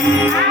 Yeah.